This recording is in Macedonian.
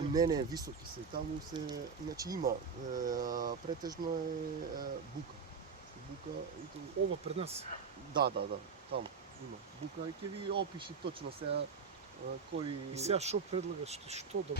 Не, високи се. Таму се, значи има, претежно е бука. Бука и то... Ова пред нас? Да, таму има бука и ќе ви опиши точно сега кој... И сега што предлагаш ти, што да...